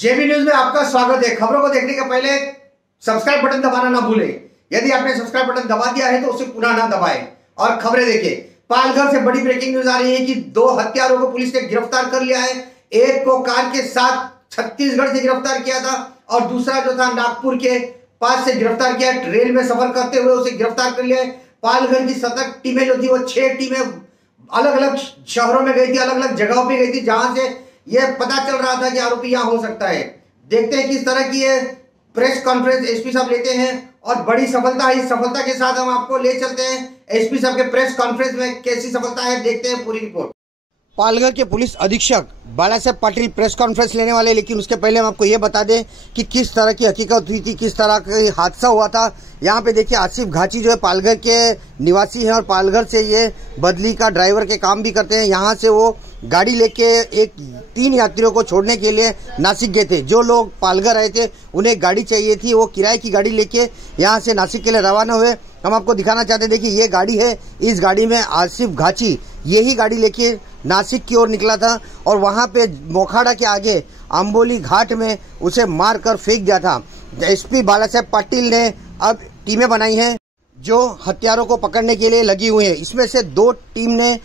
जेबी news में आपका स्वागत है। खबरों को देखने के पहले सब्सक्राइब बटन दबाना ना भूलें। यदि आपने सब्सक्राइब बटन दबा दिया है तो उसे पुनः ना दबाएं और खबरें देखें। पालघर से बड़ी ब्रेकिंग न्यूज आ रही है कि 2 हत्यारों को पुलिस ने गिरफ्तार कर लिया है। एक को कार के साथ छत्तीसगढ़ से गिरफ्तार किया था और दूसरा जो था नागपुर के पास से गिरफ्तार किया। रेल में सफर करते हुए उसे गिरफ्तार कर लिया है। पालघर की सतर्क टीमें जो थी वो 6 टीमें अलग अलग शहरों में गई थी, अलग अलग जगहों पे गई थी, जहां से यह पता चल रहा था कि आरोपी यहां हो सकता है। देखते हैं किस तरह की ये प्रेस कॉन्फ्रेंस एसपी साहब लेते हैं और बड़ी सफलता है। इस सफलता के साथ हम आपको ले चलते हैं एसपी साहब के प्रेस कॉन्फ्रेंस में। कैसी सफलता है देखते हैं पूरी रिपोर्ट। पालघर के पुलिस अधीक्षक बालासाहेब पाटिल प्रेस कॉन्फ्रेंस लेने वाले, लेकिन उसके पहले हम आपको ये बता दें कि किस तरह की हकीकत हुई थी, किस तरह का हादसा हुआ था। यहाँ पे देखिए आसिफ घाची जो है पालघर के निवासी हैं और पालघर से ये बदली का ड्राइवर के काम भी करते हैं। यहाँ से वो गाड़ी लेके 3 यात्रियों को छोड़ने के लिए नासिक गए थे। जो लोग पालघर आए थे उन्हें गाड़ी चाहिए थी, वो किराए की गाड़ी लेके यहाँ से नासिक के लिए रवाना हुए। हम आपको दिखाना चाहते हैं, देखिए ये गाड़ी है, इस गाड़ी में आसिफ घाची यही गाड़ी लेके नासिक की ओर निकला था और वहां पे मोखाड़ा के आगे आंबोली घाट में उसे मारकर फेंक दिया था। एसपी बालासाहेब पाटिल ने अब टीमें बनाई हैं जो हत्यारों को पकड़ने के लिए लगी हुई हैं। इसमें से 2 टीम ने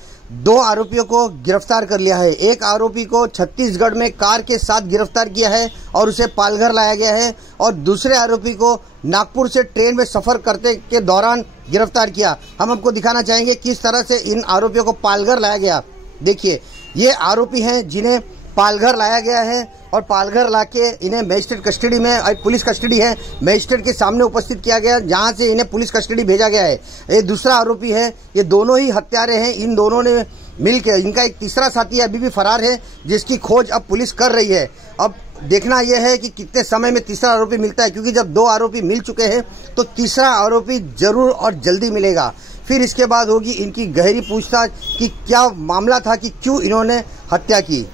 2 आरोपियों को गिरफ्तार कर लिया है। एक आरोपी को छत्तीसगढ़ में कार के साथ गिरफ्तार किया है और उसे पालघर लाया गया है और दूसरे आरोपी को नागपुर से ट्रेन में सफर करते के दौरान गिरफ्तार किया। हम आपको दिखाना चाहेंगे किस तरह से इन आरोपियों को पालघर लाया गया। देखिए ये आरोपी हैं जिन्हें पालघर लाया गया है और पालघर लाके इन्हें मजिस्ट्रेट कस्टडी में, पुलिस कस्टडी है, मजिस्ट्रेट के सामने उपस्थित किया गया, जहां से इन्हें पुलिस कस्टडी भेजा गया है। ये दूसरा आरोपी है, ये दोनों ही हत्यारे हैं। इन दोनों ने मिलकर, इनका एक तीसरा साथी अभी भी फरार है जिसकी खोज अब पुलिस कर रही है। अब देखना यह है कि कितने समय में तीसरा आरोपी मिलता है, क्योंकि जब 2 आरोपी मिल चुके हैं तो तीसरा आरोपी जरूर और जल्दी मिलेगा। फिर इसके बाद होगी इनकी गहरी पूछताछ कि क्या मामला था, कि क्यों इन्होंने हत्या की।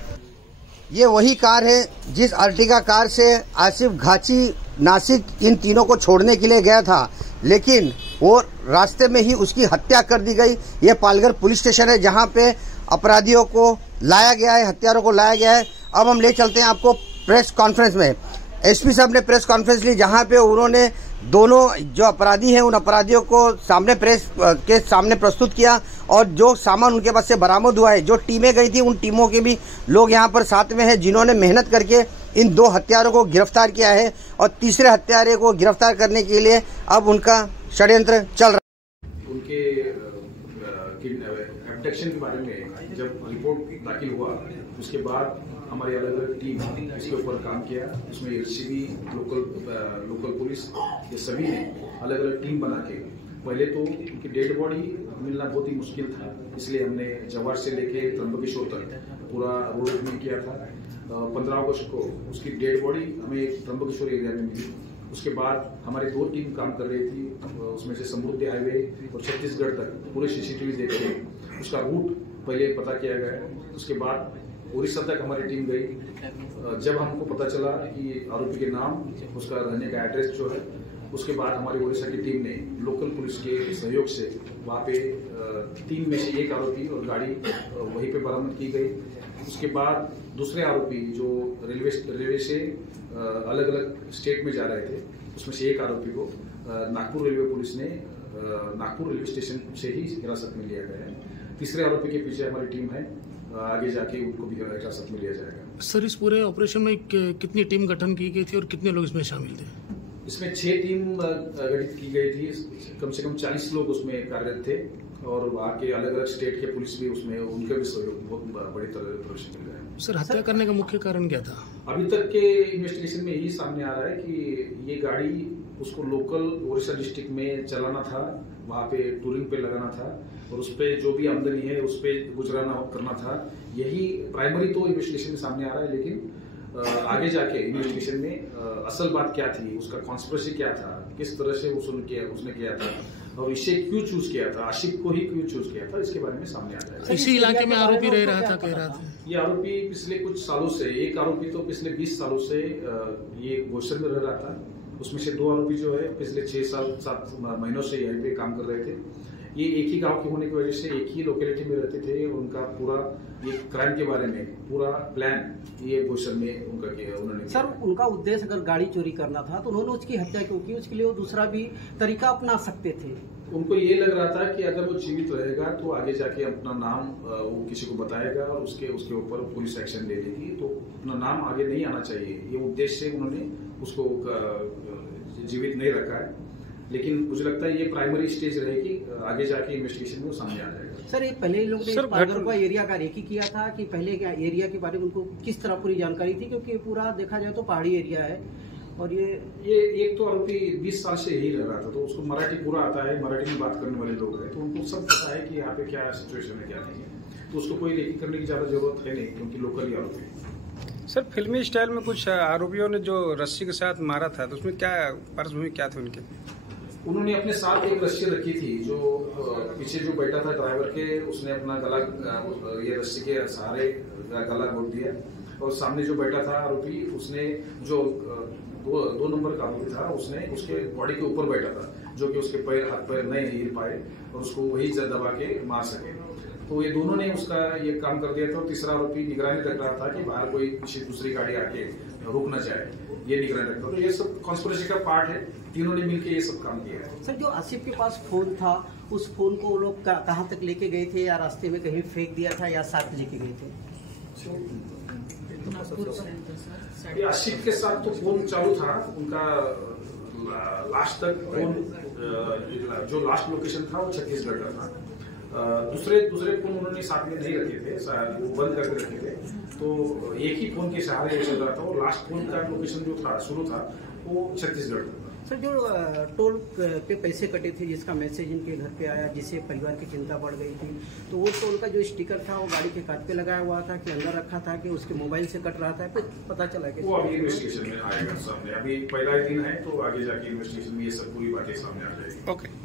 ये वही कार है जिस अर्टिगा कार से आसिफ घाची नासिक इन तीनों को छोड़ने के लिए गया था, लेकिन वो रास्ते में ही उसकी हत्या कर दी गई। ये पालघर पुलिस स्टेशन है जहां पे अपराधियों को लाया गया है, हत्यारों को लाया गया है। अब हम ले चलते हैं आपको प्रेस कॉन्फ्रेंस में। एसपी साहब ने प्रेस कॉन्फ्रेंस ली जहां पे उन्होंने दोनों जो अपराधी हैं उन अपराधियों को सामने प्रेस के सामने प्रस्तुत किया और जो सामान उनके पास से बरामद हुआ है, जो टीमें गई थी उन टीमों के भी लोग यहाँ पर साथ में हैं जिन्होंने मेहनत करके इन 2 हत्यारों को गिरफ्तार किया है और तीसरे हत्यारे को गिरफ्तार करने के लिए अब उनका षड्यंत्र चल रहा है। उनके एब्डक्शन के बारे में जब रिपोर्ट दाखिल हुआ उसके बाद हमारी अलग अलग टीम इसके ऊपर काम किया। उसमें एलसीबी, लोकल पुलिस, ये सभी ने अलग अलग टीम बना के, पहले तो उनकी डेड बॉडी मिलना बहुत ही मुश्किल था, इसलिए हमने जवाहर से लेके त्र्यंबकेश्वर तक पूरा रोड में किया था। 15 अगस्त को उसकी डेड बॉडी हमें त्र्यंबकेश्वर एरिया में मिली। उसके बाद हमारी 2 टीम काम कर रही थी, उसमें से समृद्धि हाईवे और छत्तीसगढ़ तक पूरे सीसीटीवी देख के उसका रूट पहले पता किया गया। उसके बाद उड़ीसा तक हमारी टीम गई। जब हमको पता चला कि आरोपी के नाम, उसका रहने का एड्रेस जो है, उसके बाद हमारी उड़ीसा की टीम ने लोकल पुलिस के सहयोग से वहाँ पे 3 में से 1 आरोपी और गाड़ी वहीं पे बरामद की गई। उसके बाद दूसरे आरोपी जो रेलवे से अलग अलग स्टेट में जा रहे थे, उसमें से 1 आरोपी को नागपुर रेलवे पुलिस ने नागपुर रेलवे स्टेशन से ही हिरासत में लिया गया है। तीसरे आरोपी के पीछे हमारी टीम है, आगे जाके उनको भी हिरासत में लिया जाएगा। सर, इस पूरे ऑपरेशन में कितनी टीम गठन की गई थी और कितने लोग इसमें शामिल थे? इसमें 6 टीम गठित की गई थी, कम से कम 40 लोग उसमें कार्यरत थे और वहाँ के अलग अलग स्टेट के पुलिस भी उसमें, उनका भी सहयोग बहुत बड़ी तरह से मिल रहा है। सर, हत्या करने का मुख्य कारण क्या था? अभी तक के इन्वेस्टिगेशन में यही सामने आ रहा है कि ये गाड़ी उसको लोकल उड़ीसा डिस्ट्रिक्ट में चलाना था, वहाँ पे टूरिंग पे लगाना था और उस पर जो भी आमदनी है उस पर गुजराना करना था। यही प्राइमरी तो इन्वेस्टिगेशन में सामने आ रहा है, लेकिन आगे जाके इन्वेस्टिगेशन में असल बात क्या थी, उसका कॉन्स्पिरेसी क्या था, किस तरह से उसने किया था और इसे क्यों चूज किया था, आशिफ को ही क्यों चूज किया था, इसके बारे में सामने आ जाएगा। इसी इलाके में आरोपी रह रहा था, कह रहा था। ये आरोपी पिछले कुछ सालों से, एक आरोपी तो पिछले 20 सालों से ये गोचर में रह रहा था। उसमें से 2 आरोपी जो है पिछले 6-7 महीनों से यहीं पे काम कर रहे थे। ये एक ही गांव के होने की वजह से एक ही लोकेलिटी में रहते थे। उनका पूरा ये क्राइम के बारे में पूरा प्लान ये पोजीशन में उनका किया उन्होंने। सर, उनका उद्देश्य अगर गाड़ी चोरी करना था तो उन्होंने उसकी हत्या क्यों की? उसके लिए वो दूसरा भी तरीका अपना सकते थे। उनको ये लग रहा था कि अगर वो जीवित रहेगा तो आगे जाके अपना नाम वो किसी को बताएगा और उसके ऊपर पुलिस एक्शन ले लेगी, तो अपना नाम आगे नहीं आना चाहिए। ये उद्देश्य से उन्होंने उसको जीवित नहीं रखा है। लेकिन मुझे लगता है ये प्राइमरी स्टेज रहेगी, आगे जाके इन्वेस्टिगेशन में सामने आ जाएगा। सर, ये पहले लोग ने पालघर एरिया का रेकी किया था कि पहले क्या एरिया के बारे में उनको किस तरह पूरी जानकारी थी? क्योंकि पूरा देखा जाए तो पहाड़ी एरिया है और ये एक तो आरोपी 20 साल से यही रह रहा था, तो उसको मराठी पूरा आता है, मराठी में बात करने वाले लोग हैं, तो उनको सब पता है कि यहाँ पे क्या सिचुएशन है क्या नहीं है। तो उसको कोई रेकी करने की ज्यादा जरूरत है नहीं, क्योंकि लोकल ही आरोपी है। सर, फिल्मी स्टाइल में कुछ आरोपियों ने जो रस्सी के साथ मारा था, तो उसमें क्या पृष्ठभूमि क्या थी उनके? उन्होंने अपने साथ एक रस्सी रखी थी, जो पीछे जो बैठा था ड्राइवर के, उसने अपना गला ये रस्सी के सहारे गला घोट दिया, और सामने जो बैठा था आरोपी, उसने जो दो नंबर का आरोपी था, उसने उसके बॉडी के ऊपर बैठा था, जो कि उसके हाथ पैर नहीं हिल पाए और उसको वही दबा के मार सके। तो ये दोनों ने उसका ये काम कर दिया था। और तीसरा आरोपी निगरानी रख रहा था कि बाहर कोई किसी दूसरी गाड़ी आके रुक न जाए, ये निगरानी रखता। तो ये सब कॉन्स्पिरेसी का पार्ट है, तीनों ने मिलकर ये सब काम किया है। सर, जो आसिफ के पास फोन था, उस फोन को वो लोग कहाँ तक लेके गए थे, या रास्ते में कहीं फेंक दिया था, या साथ लेके गए थे? ये आसिफ के साथ तो फोन चालू था उनका, लास्ट तक फोन जो लास्ट लोकेशन था वो छत्तीसगढ़ का था। दूसरे फोन उन्होंने साथ में नहीं रखे थे, वो बंद करके रखे थे, तो एक ही फोन के सहारे ये चल रहा था। और लास्ट फोन का लोकेशन जो था शुरू था वो छत्तीसगढ़ था। सर, जो टोल पे पैसे कटे थे, जिसका मैसेज इनके घर पे आया, जिससे परिवार की चिंता बढ़ गई थी, तो वो टोल का जो स्टिकर था वो गाड़ी के कांच पे लगाया हुआ था कि अंदर रखा था, कि उसके मोबाइल से कट रहा था, फिर पता चला कि वो अभी इन्वेस्टिगेशन में आएगा सामने। अभी पहला ही दिन है, तो आगे जाके इन्वेस्टिगेशन में ये सब पूरी बातें सामने आ जाएगी। ओके।